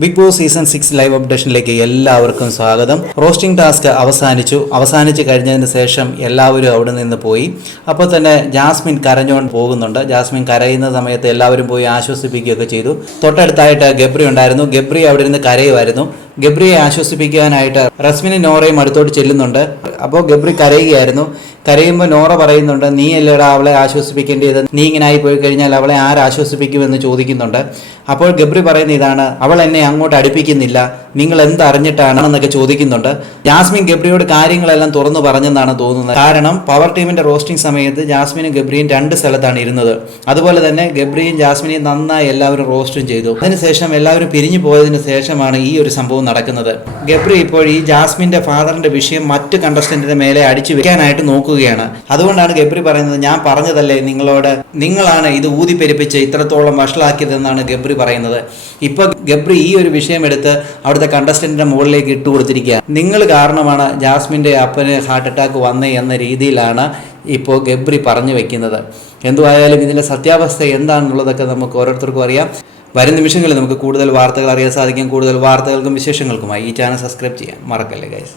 Big boss season 6 live അപ്ഡേഷനിലേക്ക് എല്ലാവർക്കും സ്വാഗതം. Roasting task അവസാനിച്ചു കഴിഞ്ഞതിന് ശേഷം എല്ലാവരും അവിടെ നിന്ന് പോയി. അപ്പോൾ തന്നെ ജാസ്മിൻ കരഞ്ഞുകൊണ്ട് പോകുന്നുണ്ട്. ജാസ്മിൻ കരയുന്ന സമയത്ത് എല്ലാവരും പോയി ആശ്വസിപ്പിക്കുകയൊക്കെ ചെയ്തു. തൊട്ടടുത്തായിട്ട് ഗബ്രി ഉണ്ടായിരുന്നു. ഗബ്രി അവിടെ നിന്ന് കരയുമായിരുന്നു. ഗബ്രിയെ ആശ്വസിപ്പിക്കാനായിട്ട് റസ്മിനും നോറയും അടുത്തോട്ട് ചെല്ലുന്നുണ്ട്. അപ്പോൾ ഗബ്രി കരയുകയായിരുന്നു. കരയുമ്പോൾ നോറ പറയുന്നുണ്ട്, നീ അല്ലേടാ അവളെ ആശ്വസിപ്പിക്കേണ്ടത്, നീ ഇങ്ങനെ ആയി പോയി കഴിഞ്ഞാൽ അവളെ ആരാശ്വസിപ്പിക്കുമെന്ന് ചോദിക്കുന്നുണ്ട്. അപ്പോൾ ഗബ്രി പറയുന്ന ഇതാണ്, അവൾ എന്നെ അങ്ങോട്ട് അടുപ്പിക്കുന്നില്ല, നിങ്ങൾ എന്തറിഞ്ഞിട്ടാണെന്നൊക്കെ ചോദിക്കുന്നുണ്ട്. ജാസ്മിൻ ഗബ്രിയോട് കാര്യങ്ങളെല്ലാം തുറന്നു പറഞ്ഞെന്നാണ് തോന്നുന്നത്. കാരണം പവർ ടീമിന്റെ റോസ്റ്റിംഗ് സമയത്ത് ജാസ്മിനും ഗബ്രിയും രണ്ട് സ്ഥലത്താണ് ഇരുന്നത്. അതുപോലെ തന്നെ ഗബ്രിയും ജാസ്മിനെയും നന്നായി എല്ലാവരും റോസ്റ്റും ചെയ്തു. അതിനുശേഷം എല്ലാവരും പിരിഞ്ഞു പോയതിനു ശേഷമാണ് ഈ ഒരു സംഭവം നടക്കുന്നത്. ഗബ്രി ഇപ്പോൾ ഈ ജാസ്മിന്റെ ഫാദറിന്റെ വിഷയം മറ്റ് കണ്ടസ്റ്റന്റിന്റെ മേലെ അടിച്ചു വെക്കാനായിട്ട് നോക്കുകയാണ്. അതുകൊണ്ടാണ് ഗബ്രി പറയുന്നത്, ഞാൻ പറഞ്ഞതല്ലേ നിങ്ങളോട്, നിങ്ങളാണ് ഇത് ഊതിപ്പെരിപ്പിച്ച് ഇത്രത്തോളം വഷളാക്കിയതെന്നാണ് ഗബ്രി പറയുന്നത്. ഇപ്പൊ ഗബ്രി ഈ ഒരു വിഷയം എടുത്ത് അവിടുത്തെ കണ്ടസ്റ്റന്റിന്റെ മുകളിലേക്ക് ഇട്ടു കൊടുത്തിരിക്കുക. നിങ്ങൾ കാരണമാണ് ജാസ്മിന്റെ അപ്പന് ഹാർട്ട് അറ്റാക്ക് വന്നേ എന്ന രീതിയിലാണ് ഇപ്പോൾ ഗബ്രി പറഞ്ഞു വെക്കുന്നത്. എന്തുവായാലും ഇതിന്റെ സത്യാവസ്ഥ എന്താണെന്നുള്ളതൊക്കെ നമുക്ക് ഓരോരുത്തർക്കും അറിയാം. വരും നിമിഷങ്ങളിൽ നമുക്ക് കൂടുതൽ വാർത്തകൾ അറിയാൻ സാധിക്കും. കൂടുതൽ വാർത്തകൾക്കും വിശേഷങ്ങൾക്കുമായി ഈ ചാനൽ സബ്സ്ക്രൈബ് ചെയ്യാൻ മറക്കല്ലേ ഗൈസ്.